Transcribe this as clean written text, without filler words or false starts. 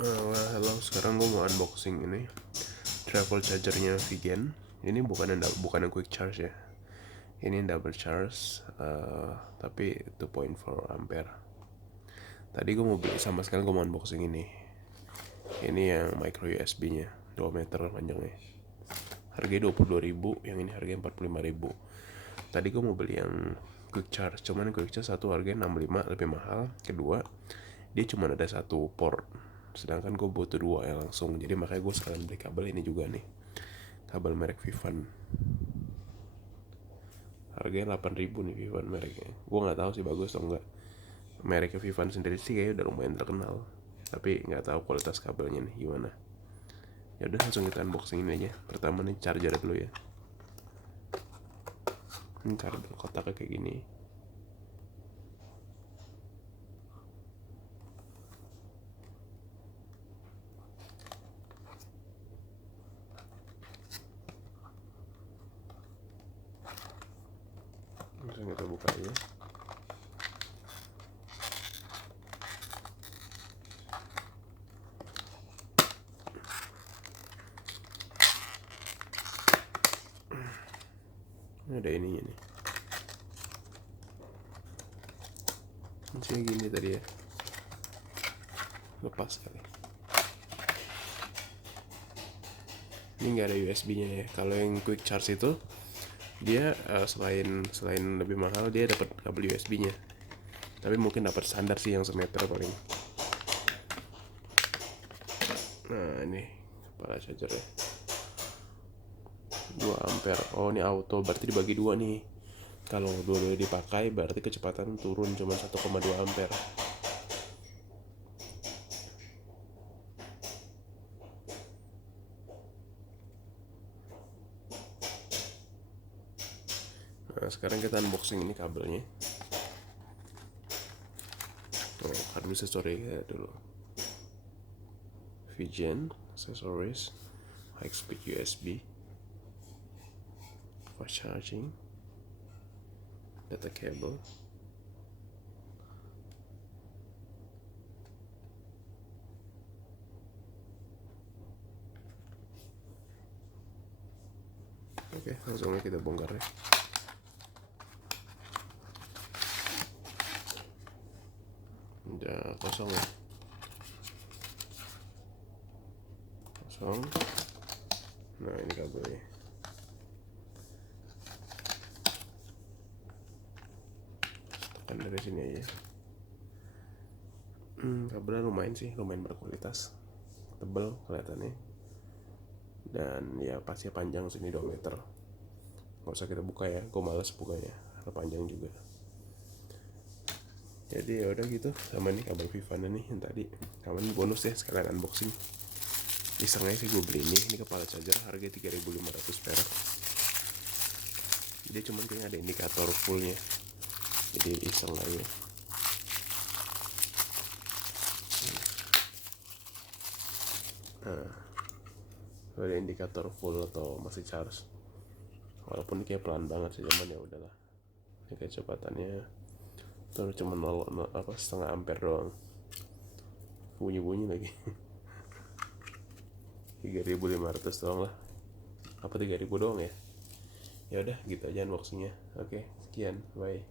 Halo, sekarang gue mau unboxing ini travel chargernya Vigen. Ini bukan yang quick charge ya. Ini double charge, tapi 2.4 ampere. Tadi gue mau beli, sama sekarang gue mau unboxing ini. Ini yang micro USB-nya, 2 meter panjangnya. Harganya 22.000, yang ini harganya 45.000. Tadi gue mau beli yang quick charge, cuman quick charge satu harganya 65, lebih mahal. Kedua, dia cuma ada satu port, sedangkan gue butuh dua ya langsung. Jadi makanya gue sekalian beli kabel ini juga nih, kabel merek Vivan. Harganya 8.000 nih Vivan mereknya. Gue nggak tahu sih bagus atau enggak. Mereknya Vivan sendiri sih kayaknya udah lumayan terkenal, tapi nggak tahu kualitas kabelnya nih gimana. Ya udah, langsung kita unboxing ini aja. Pertama nih charger dulu ya. Ini kabel kotaknya kayak gini. Langsung kita buka aja. Ini ada ininya nih. Ini gini tadi ya. Lepas kali. Ini nggak ada USB-nya ya. Kalau yang quick charge itu dia selain lebih mahal, dia dapat kabel USB-nya. Tapi mungkin dapat standar sih yang semeter paling. Nah ini kepala chargernya 2 ampere. Oh ini auto, berarti dibagi dua nih. Kalau dua-duanya dipakai berarti kecepatan turun cuma 1,2 ampere. Nah sekarang kita unboxing ini kabelnya. Oh, kardus accessory ya dulu. Vigen accessories, high speed USB, fast charging, data cable. Oke, langsung kita bongkar ya. Udah kosong ya. Kosong. Nah ini kabelnya. Tekan dari sini aja. Kabelnya lumayan sih, lumayan berkualitas, tebel kelihatannya. Dan ya pasti panjang sini 2 meter. Gak usah kita buka ya, gue males bukanya karena panjang juga. Jadi ya udah gitu, sama nih kabel Vivan nih yang tadi. Kawan bonus ya, sekalian unboxing. Iseng aja sih gue beli ini kepala charger harga 3.500 perak. Dia cuman kayaknya ada indikator fullnya, jadi iseng aja. Nah, ada indikator full atau masih charge. Walaupun kayak pelan banget sih, cuman ya udahlah. Ini kecepatannya terus cuma 0, setengah ampere doang. Bunyi lagi. 3.500 doang lah. Apa 3.000 doang ya? Ya udah gitu aja unboxingnya. Oke, sekian, bye.